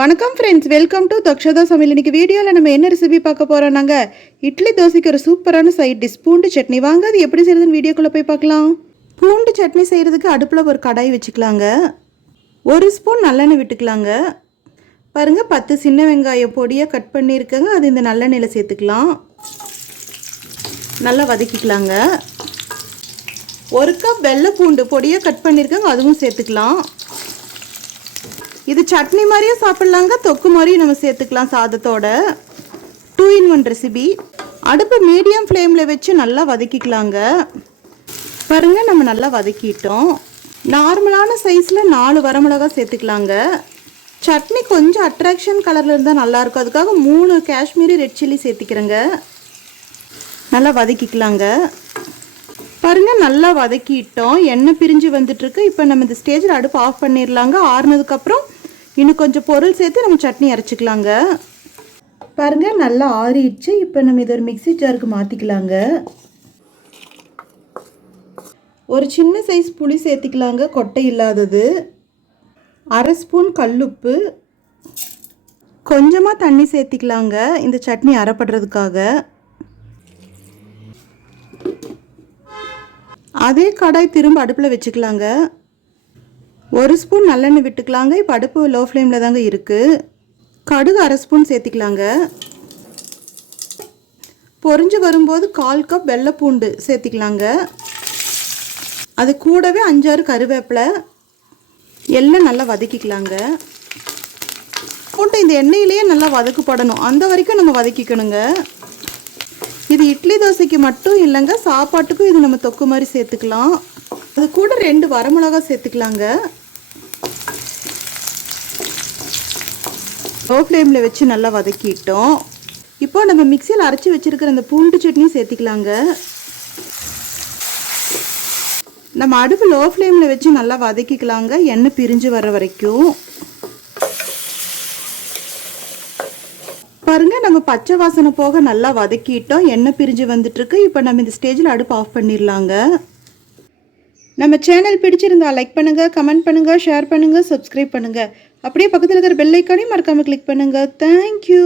வணக்கம் friends, welcome to Dakshata சமையல். இன்னைக்கு வீடியோவில் நம்ம என்ன ரெசிபி பார்க்க போகிறோம்? நாங்கள் இட்லி தோசைக்கு ஒரு சூப்பரான சைட் டிஷ் பூண்டு சட்னி. வாங்க அது எப்படி செய்யுதுன்னு வீடியோக்குள்ளே போய் பார்க்கலாம். பூண்டு சட்னி செய்கிறதுக்கு அடுப்பில் ஒரு கடாய் வச்சுக்கலாங்க. 1 ஸ்பூன் நல்லெண்ணெய் விட்டுக்கலாங்க. பாருங்கள், 10 சின்ன வெங்காயம் பொடியாக கட் பண்ணியிருக்கேங்க. அது இந்த நல்லெண்ணெயில் சேர்த்துக்கலாம். நல்லா வதக்கிக்கலாங்க. 1 கப் வெள்ளை பூண்டு பொடியாக கட் பண்ணியிருக்கேங்க, அதுவும் சேர்த்துக்கலாம். இது சட்னி மாதிரியும் சாப்பிட்லாங்க, தொக்கு மாதிரியும் நம்ம சேர்த்துக்கலாம் சாதத்தோட. 2 in 1 ரெசிபி. அடுப்பு மீடியம் ஃப்ளேமில் வச்சு நல்லா வதக்கிக்கலாங்க. பாருங்கள், நம்ம நல்லா வதக்கிட்டோம். நார்மலான சைஸில் 4 வரமிளகா சேர்த்துக்கலாங்க. சட்னி கொஞ்சம் அட்ராக்ஷன் கலரில் இருந்தால் நல்லாயிருக்கும், அதுக்காக 3 காஷ்மீரி ரெட் சில்லி சேர்த்துக்கிறேங்க. நல்லா வதக்கிக்கலாங்க. பாருங்கள், நல்லா வதக்கிட்டோம். எண்ணெய் பிரிஞ்சு வந்துட்டுருக்கு. இப்போ நம்ம இந்த ஸ்டேஜில் அடுப்பு ஆஃப் பண்ணிடலாங்க. ஆறுனதுக்கப்புறம் இன்னும் கொஞ்சம் பொருள் சேர்த்து நம்ம சட்னி அரைச்சிக்கலாங்க. பாருங்கள், நல்லா ஆறிடுச்சு. இப்போ நம்ம இதை ஒரு மிக்ஸி ஜாருக்கு மாற்றிக்கலாங்க. ஒரு சின்ன சைஸ் புளி சேர்த்திக்கலாங்க, கொட்டை இல்லாதது. 1/2 ஸ்பூன் கல்லுப்பு. கொஞ்சமாக தண்ணி சேர்த்திக்கலாங்க இந்த சட்னி அரைப்படுறதுக்காக. அதே கடாய் திரும்ப அடுப்பில் வச்சுக்கலாங்க. 1 ஸ்பூன் நல்லெண்ணெய் விட்டுக்கலாங்க. இப்போ அடுப்பு லோ ஃப்ளேமில் தாங்க இருக்குது. கடுகு 1/2 ஸ்பூன் சேர்த்திக்கலாங்க. பொரிஞ்சு வரும்போது 1/4 கப் வெள்ளை பூண்டு சேர்த்திக்கலாங்க. அது கூடவே 5-6 கருவேப்பிலை. எல்லாம் நல்லா வதக்கிக்கலாங்க. பூண்டு இந்த எண்ணெயிலேயே நல்லா வதக்கப்படணும், அந்த வரைக்கும் நம்ம வதக்கிக்கணுங்க. இது இட்லி தோசைக்கு மட்டும் இல்லைங்க, சாப்பாட்டுக்கும் இது நம்ம தொக்கு மாதிரி சேர்த்துக்கலாம். அது கூட 2 வரமிளகா சேர்த்துக்கலாங்க. லோ ஃப்ளேமில் வச்சு நல்லா வதக்கிட்டோம். இப்போ நம்ம மிக்சியில் அரைச்சி வச்சுருக்கிற அந்த பூண்டு சட்னி சேர்த்திக்கலாங்க. நம்ம அடுப்பு லோ ஃப்ளேமில் வச்சு நல்லா வதக்கிக்கலாங்க, எண்ணெய் பிரிஞ்சு வர வரைக்கும். பாருங்க, நம்ம பச்சை வாசனை போக நல்லா வதக்கிட்டோம். எண்ணெய் பிரிஞ்சு வந்துட்டுருக்கு. இப்போ நம்ம இந்த ஸ்டேஜில் அடுப்பு ஆஃப் பண்ணிடலாங்க. நம்ம சேனல் பிடிச்சிருந்தா லைக் பண்ணுங்கள், கமெண்ட் பண்ணுங்கள், ஷேர் பண்ணுங்கள், சப்ஸ்கிரைப் பண்ணுங்கள். அப்படியே பக்கத்தில் இருக்கிற பெல் ஐக்கானையும் மறக்காமல் கிளிக் பண்ணுங்கள். தேங்க்யூ.